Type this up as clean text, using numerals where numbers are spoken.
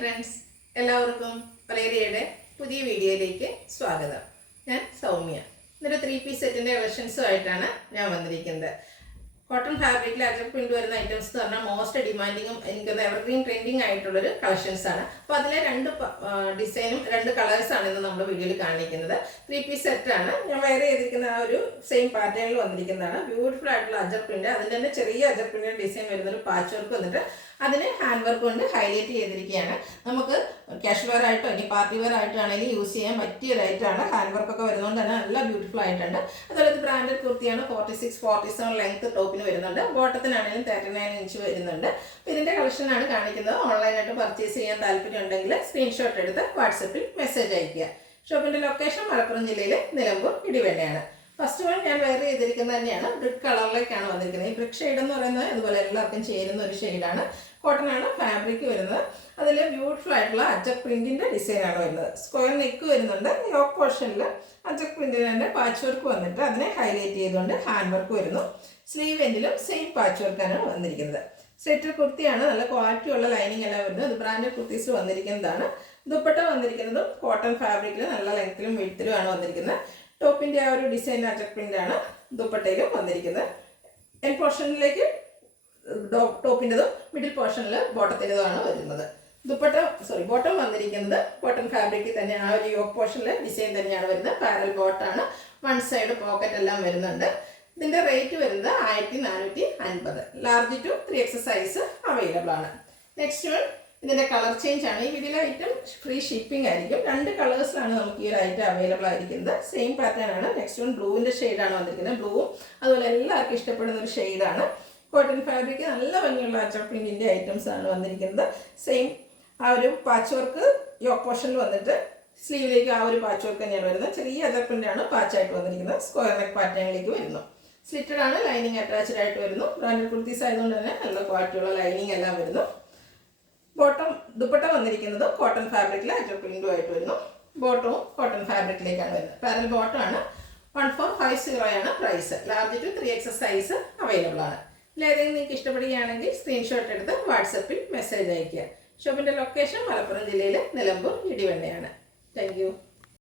Friends, എല്ലാവർക്കും വലേറിയയുടെ പുതിയ വീഡിയോയിലേക്ക് സ്വാഗതം. ഞാൻ സൗമ്യ. ഇന്നൊരു 3-piece സെറ്റിൻ്റെ കളക്ഷൻസുമായിട്ടാണ് ഞാൻ വന്നിരിക്കുന്നത്. കോട്ടൺ ഫാബ്രിക്കിൽ അജക് പ്രിന്റ് വരുന്ന ഐറ്റംസ് എന്ന് പറഞ്ഞാൽ മോസ്റ്റ് ഡിമാൻഡിങ്ങും എനിക്കത് എവർഗ്രീൻ ട്രെൻഡിങ് ആയിട്ടുള്ളൊരു കളക്ഷൻസാണ്. അപ്പോൾ അതിലെ രണ്ട് ഡിസൈനും രണ്ട് കളേഴ്സാണ് ഇന്ന് നമ്മുടെ വീഡിയോയിൽ കാണിക്കുന്നത്. 3-piece സെറ്റാണ്. ഞാൻ വെയർ ചെയ്തിരിക്കുന്ന ആ ഒരു സെയിം പാറ്റേണിൽ വന്നിരിക്കുന്നതാണ്. ബ്യൂട്ടിഫുൾ ആയിട്ടുള്ള അജക് പ്രിന്റ്, അതിൻ്റെ തന്നെ ചെറിയ അജക് പ്രിന്റിൻ്റെ ഡിസൈൻ വരുന്നൊരു പാച്ച് വർക്ക് വന്നിട്ട് അതിന് ഹാൻഡ് വർക്ക് കൊണ്ട് ഹൈലൈറ്റ് ചെയ്തിരിക്കുകയാണ്. നമുക്ക് കാഷ്വൽ വെയർ ആയിട്ടോ ഇനി പാർട്ടി വെയർ ആയിട്ടാണെങ്കിലും യൂസ് ചെയ്യാൻ പറ്റിയ റൈറ്റാണ്. ഹാൻഡ് വർക്കൊക്കെ വരുന്നതുകൊണ്ട് തന്നെ നല്ല ബ്യൂട്ടിഫുൾ ആയിട്ടുണ്ട്. അതുപോലെ ഇത് ബ്രാൻഡഡ് കുർത്തിയാണ്. 46-47 ലെങ്ത് ടോപ്പിന് വരുന്നുണ്ട്. ബോട്ടത്തിനാണെങ്കിലും 39 ഇഞ്ച് വരുന്നുണ്ട്. അപ്പോൾ ഇതിൻ്റെ കളക്ഷനാണ് കാണിക്കുന്നത്. ഓൺലൈനായിട്ട് പർച്ചേസ് ചെയ്യാൻ താല്പര്യം ഉണ്ടെങ്കിൽ സ്ക്രീൻഷോട്ട് എടുത്ത് വാട്സപ്പിൽ മെസ്സേജ് അയയ്ക്കുക. ഷോപ്പിൻ്റെ ലൊക്കേഷൻ മലപ്പുറം ജില്ലയിലെ നിലമ്പൂർ ഇടിവണ്ണയാണ്. ഫസ്റ്റ് വൺ ഞാൻ വെയർ ചെയ്തിരിക്കുന്നത് തന്നെയാണ്. ബ്രിക്ക് കളറിലേക്കാണ് വന്നിരിക്കുന്നത്. ഈ ബ്രിക്ക് ഷെയ്ഡ് എന്ന് പറയുന്നത് ഇതുപോലെ എല്ലാവർക്കും ചേരുന്ന ഒരു ഷെയ്ഡാണ്. കോട്ടൺ ആണ് ഫാബ്രിക് വരുന്നത്. അതിൽ ബ്യൂട്ടിഫുൾ ആയിട്ടുള്ള അജക് പ്രിന്റിന്റെ ഡിസൈനാണ് വരുന്നത്. സ്ക്വയർ നെക്ക് വരുന്നുണ്ട്. യോക്ക് പോർഷനിൽ അജക് പ്രിന്റിന്റെ പാച്ച് വർക്ക് വന്നിട്ട് അതിനെ ഹൈലൈറ്റ് ചെയ്തുകൊണ്ട് ഹാൻഡ് വർക്ക് വരുന്നു. സ്ലീവ് എൻഡിലും സെയിം പാച്ച് വർക്കാണ് വന്നിരിക്കുന്നത്. സെറ്റ് കുർത്തിയാണ്. നല്ല ക്വാളിറ്റി ഉള്ള ലൈനിങ് എല്ലാം വരുന്നത്. ഇത് ബ്രാൻഡഡ് കുർത്തീസ് വന്നിരിക്കുന്നതാണ്. ദുപ്പട്ട വന്നിരിക്കുന്നതും കോട്ടൺ ഫാബ്രിക്കിൽ നല്ല ലെങ്ത്തിലും വിഡ്ത്തിലുമാണ് വന്നിരിക്കുന്നത്. ടോപ്പിൻ്റെ ആ ഒരു ഡിസൈൻ അജക് പ്രിന്റ് ആണ് ദുപ്പട്ടയിലും വന്നിരിക്കുന്നത്. എൻ പോർഷനിലേക്ക് ടോപ്പിൻ്റെതും മിഡിൽ പോർഷനിൽ ബോട്ടത്തിൻ്റെതുമാണ് വരുന്നത്. ബോട്ടം വന്നിരിക്കുന്നത് കോട്ടൺ ഫാബ്രിക്കിൽ തന്നെ ആ ഒരു യോക്ക് പോർഷനിലെ ഡിസൈൻ തന്നെയാണ് വരുന്നത്. പാരൽ ബോട്ടാണ്. വൺ സൈഡ് പോക്കറ്റ് എല്ലാം വരുന്നുണ്ട്. ഇതിൻ്റെ റേറ്റ് വരുന്നത് 1450. Large to 3X size available ആണ്. നെക്സ്റ്റ് വൺ ഇതിൻ്റെ കളർ ചേഞ്ച് ആണ്. ഈ വീഡിയോയിലെ ഐറ്റം ഫ്രീ ഷിപ്പിംഗ് ആയിരിക്കും. രണ്ട് കളേഴ്സിലാണ് നമുക്ക് ഈ ഒരു ഐറ്റം അവൈലബിൾ ആയിരിക്കുന്നത്. സെയിം പാറ്റേൺ ആണ്. നെക്സ്റ്റ് വൺ ബ്ലൂവിൻ്റെ ഷെയ്ഡാണ് വന്നിരിക്കുന്നത്. ബ്ലൂവും അതുപോലെ എല്ലാവർക്കും ഇഷ്ടപ്പെടുന്ന ഒരു ഷെയ്ഡാണ്. കോട്ടൺ ഫാബ്രിക് നല്ല ഭംഗിയുള്ള അജക് പ്രിന്റിൻ്റെ ഐറ്റംസ് ആണ് വന്നിരിക്കുന്നത്. സെയിം ആ ഒരു പാച്ച് വർക്ക് യോക്ക് പോർഷനിൽ വന്നിട്ട് സ്ലീവിലേക്ക് ആ ഒരു പാച്ച് വർക്ക് തന്നെയാണ് വരുന്നത്. ചെറിയ അജക് പ്രിന്റാണ് പാച്ചായിട്ട് വന്നിരിക്കുന്നത്. സ്ക്വയർ നെക്ക് പാറ്റേണിലേക്ക് വരുന്നു. സ്ലിറ്റഡ് ആണ്. ലൈനിങ് അറ്റാച്ച്ഡ് ആയിട്ട് വരുന്നു. ബ്രാൻഡഡ് കുർത്തീസ് ആയതുകൊണ്ട് തന്നെ നല്ല ക്വാളിറ്റിയുള്ള ലൈനിങ് എല്ലാം വരുന്നു. ദുപ്പട്ട വന്നിരിക്കുന്നത് കോട്ടൺ ഫാബ്രിക്കിൽ അജക് പ്രിന്റും ആയിട്ട് വരുന്നു. ബോട്ടവും കോട്ടൺ ഫാബ്രിക്കിലേക്കാണ് വരുന്നത്. പാരൽ ബോട്ടമാണ്. 1450 ആണ് price. Large to 3X size available ആണ്. ഇതിലേതെങ്കിലും നിങ്ങൾക്ക് ഇഷ്ടപ്പെടുകയാണെങ്കിൽ സ്ക്രീൻഷോട്ട് എടുത്ത് വാട്സപ്പിൽ മെസ്സേജ് അയയ്ക്കുക. ഷോപ്പിൻ്റെ ലൊക്കേഷൻ മലപ്പുറം ജില്ലയിലെ നിലമ്പൂർ ഇടിവണ്ണയാണ്. Thank you.